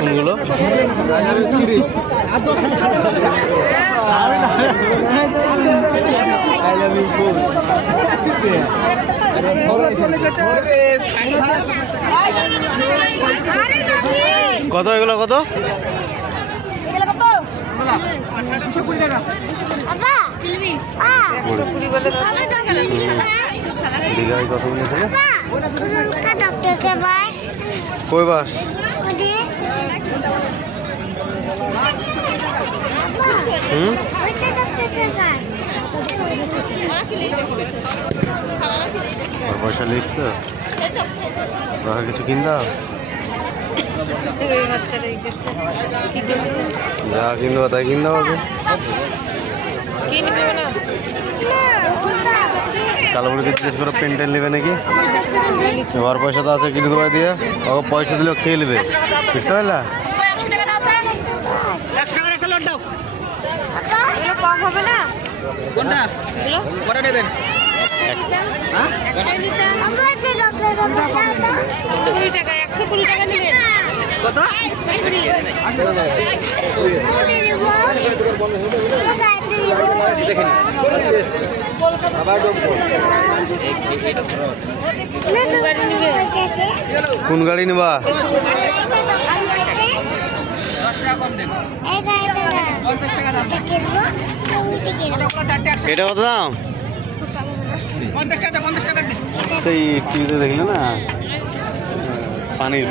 কোনগুলো? কত এগুলো কত? কই বাস? পয়সা লিস তো কিছু কিনতে যা কিনবো তাই কিনতে হবে। কালোবুড়িকে জিজ্ঞেস করো পেন টেন নেবে নাকি? এবার পয়সা তো আছে কিনে দেওয়া দিয়ে ওকে পয়সা দিলেও খেয়ে নেবে, বুঝতে পারলা? কোন গাড়ি নিবা? এটা কত দাম? সেই টিভিতে দেখলে না পানির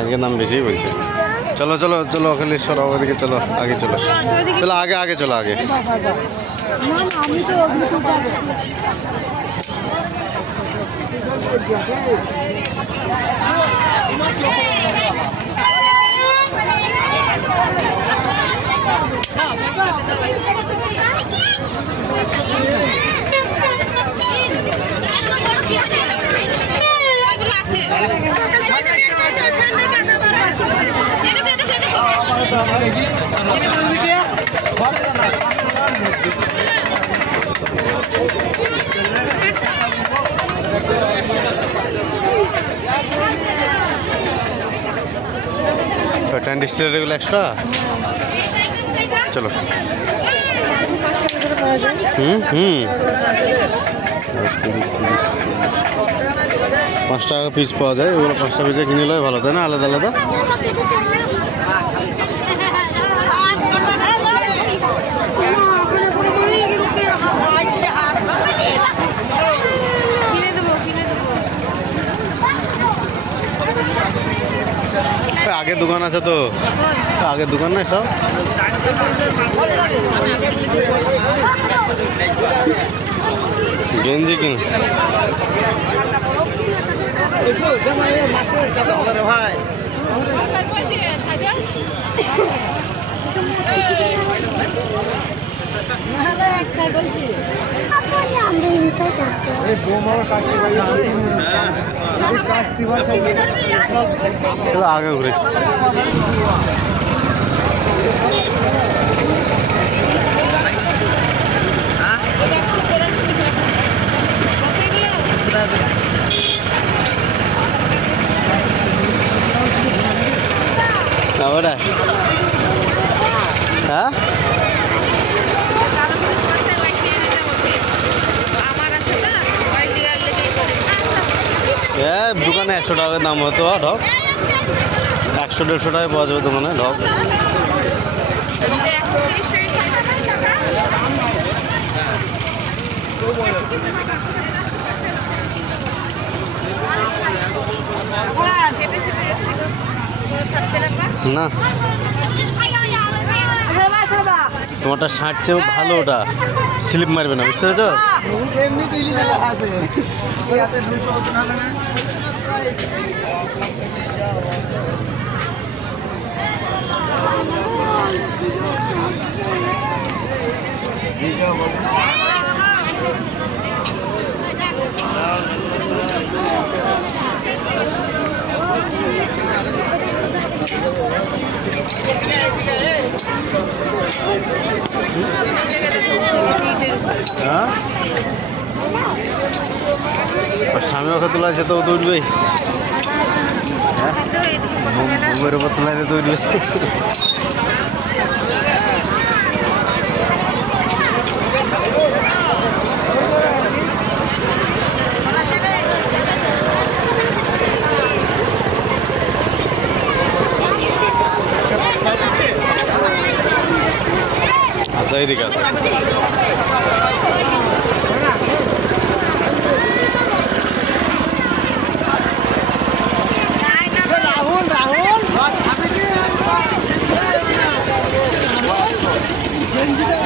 আজকে দাম বেশি বলছে। চলো চলো চলো ওখানে সরাও ওদিকে, চলো আগে চলো, চলো আগে আগে চলো আগে। टेंट स्टेयर एगुलो एक्सट्रा चलो। 5 টাকা পিস পাওয়া যায়, ওগুলো 5টা পিসে কিনে নিলে ভালো, তাই না? আলাদা আলাদা आगे दुकान আছে তো, आगे दुकान নাই সব। গেঞ্জি কিন ভাই आगे घुरे हाँ दुकाने 100 টাকা দাম হতো ঢক, 100-150 টাকায় পাওয়া যাবে দোকানে ঢক। সেটা যাচ্ছে না তোমারটা 60 চেয়েও ভালো, ওটা স্লিপ মারবে না, বুঝতে পেরেছো? হ্যাঁ, স্বামী ওকে তোলা আছে তো ও তো উঠবেই। হ্যাঁ, বুমের ওপর তোলা আছে তো উঠবে। আচ্ছা, এদিকে আছে।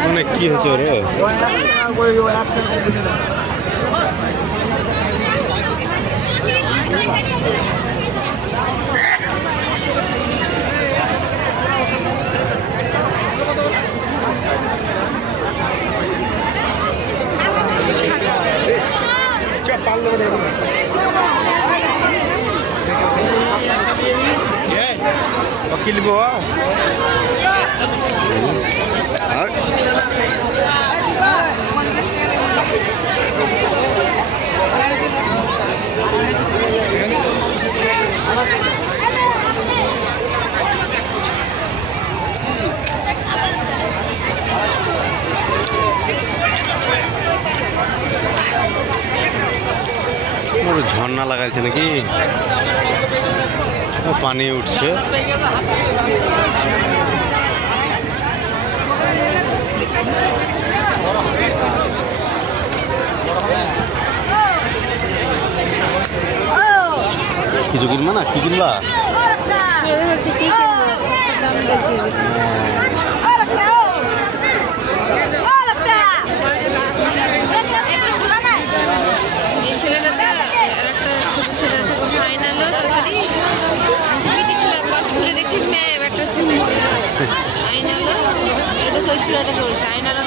মানে কি হয়েছে ওরে? Wakil bawa. ঝর্ণা লাগাইছে নাকি, পানি উঠছে। কিছু কিনবা না? কি কিনবা? চাইনারা